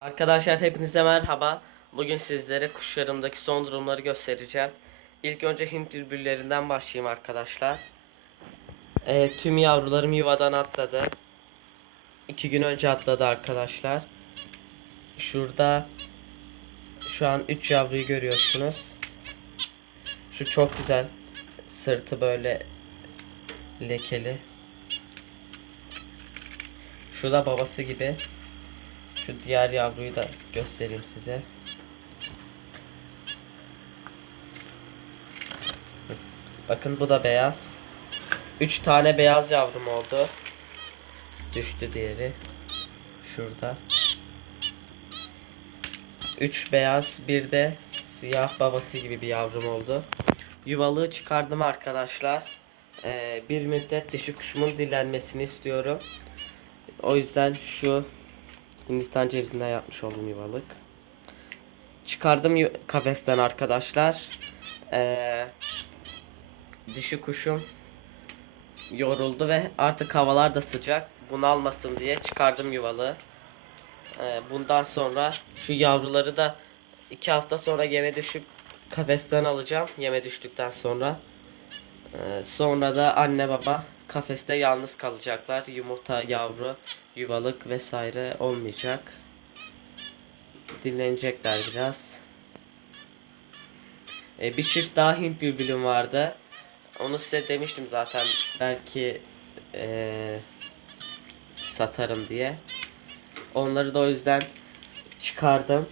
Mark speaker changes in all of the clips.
Speaker 1: Arkadaşlar hepinize merhaba. Bugün sizlere kuşlarımdaki son durumları göstereceğim. İlk önce Hint bülbüllerinden başlayayım arkadaşlar. Ee, tüm yavrularım yuvadan atladı. İki gün önce atladı arkadaşlar. Şurada şu an 3 yavruyu görüyorsunuz. Şu çok güzel. Sırtı böyle lekeli. Şu da babası gibi. Şu diğer yavruyu da göstereyim size. Bakın bu da beyaz. 3 tane beyaz yavrum oldu. Düştü diğeri. Şurada. 3 beyaz, bir de siyah babası gibi bir yavrum oldu. Yuvalığı çıkardım arkadaşlar. Ee, bir müddet dişi kuşumun dinlenmesini istiyorum. O yüzden şu Hindistan cevizinden yapmış olduğum yuvalık. Çıkardım kafesten arkadaşlar. Ee, dişi kuşum yoruldu ve artık havalar da sıcak. Bunalmasın diye çıkardım yuvalığı. Ee, bundan sonra şu yavruları da iki hafta sonra yeme düşüp kafesten alacağım. Yeme düştükten sonra. Ee, sonra da anne baba kafeste yalnız kalacaklar. Yumurta, yavru, yuvalık vesaire olmayacak. Dinlenecekler biraz. Ee, bir çift daha Hint bülbülüm vardı. Onu size demiştim zaten belki ee, satarım diye. Onları da o yüzden çıkardım.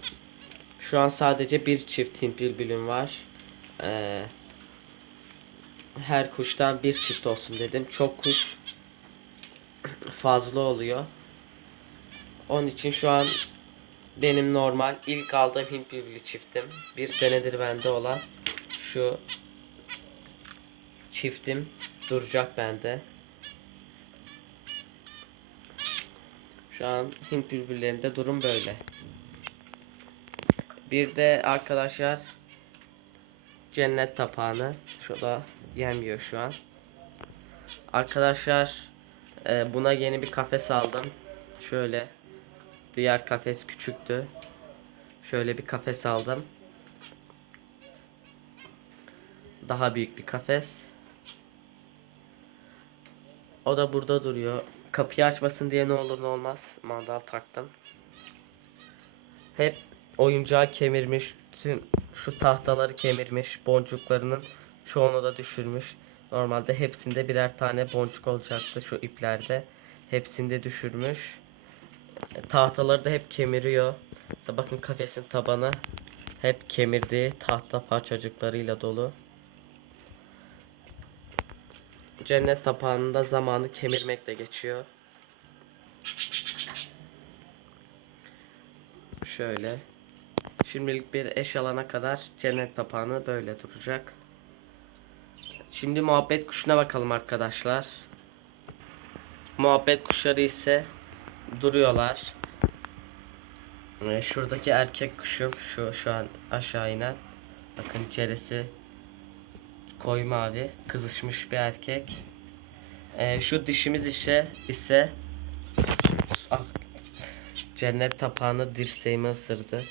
Speaker 1: Şu an sadece bir çift Hint bülbülüm var. Ee, her kuştan bir çift olsun dedim. Çok kuş fazla oluyor. Onun için şu an benim normal ilk aldığım Hint bülbülü çiftim. Bir senedir bende olan şu çiftim duracak bende. Şu an Hint bülbüllerinde durum böyle. Bir de arkadaşlar cennet tapağını şurada yemiyor şu an. Arkadaşlar e, buna yeni bir kafes aldım. Şöyle diğer kafes küçüktü. Şöyle bir kafes aldım. Daha büyük bir kafes. O da burada duruyor. Kapıyı açmasın diye ne olur ne olmaz mandal taktım. Hep oyuncağı kemirmiş. Tüm şu tahtaları kemirmiş. Boncuklarının çoğunu da düşürmüş. Normalde hepsinde birer tane boncuk olacaktı şu iplerde. Hepsinde düşürmüş. Tahtaları da hep kemiriyor. İşte bakın kafesin tabanı hep kemirdiği tahta parçacıklarıyla dolu. Cennet tapağında zamanı kemirmekle geçiyor. Şöyle. Şimdilik bir eş alana kadar cennet tapağını böyle duracak. Şimdi muhabbet kuşuna bakalım arkadaşlar. Muhabbet kuşları ise duruyorlar. Ee, şuradaki erkek kuşum şu şu an aşağı inen. Bakın ceresi koyu mavi kızışmış bir erkek. Ee, şu dişimiz ise ise ah, cennet tapağını dirseğime ısırdı.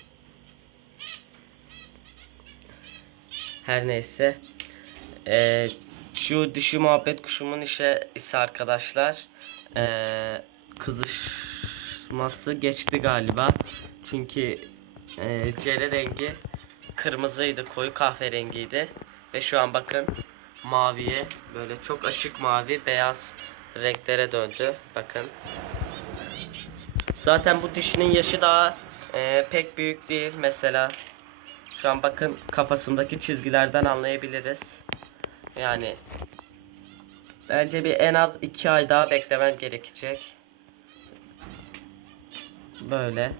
Speaker 1: Her neyse. Ee, şu dişi muhabbet kuşumun işe ise arkadaşlar ee, kızışması geçti galiba. Çünkü ee, cere rengi kırmızıydı, koyu kahverengiydi. Ve şu an bakın maviye böyle çok açık mavi beyaz renklere döndü. Bakın. Zaten bu dişinin yaşı daha ee, pek büyük değil. Mesela şu an bakın kafasındaki çizgilerden anlayabiliriz. Yani bence bir en az iki ay daha beklemem gerekecek. Böyle.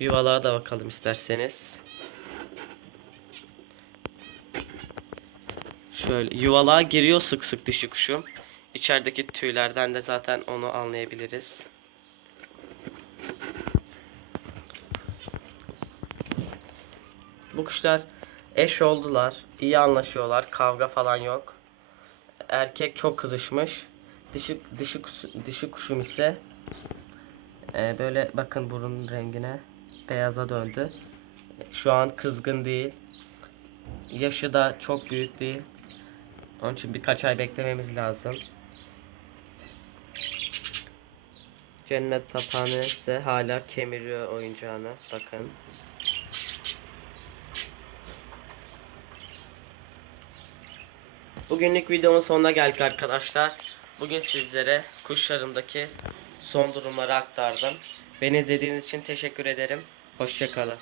Speaker 1: Yuvalığa da bakalım isterseniz. Şöyle yuvalığa giriyor sık sık dişi kuşum. İçerideki tüylerden de zaten onu anlayabiliriz. Bu kuşlar eş oldular. iyi anlaşıyorlar. Kavga falan yok. Erkek çok kızışmış. Dişi dişi dişi kuşum ise e, böyle bakın burun rengine. beyaza döndü. Şu an kızgın değil. Yaşı da çok büyük değil. Onun için birkaç ay beklememiz lazım. Cennet tapanı ise hala kemiriyor oyuncağını. Bakın. Bugünlük videomun sonuna geldik arkadaşlar. Bugün sizlere kuşlarımdaki son durumları aktardım. Beni izlediğiniz için teşekkür ederim. Hoşçakalın.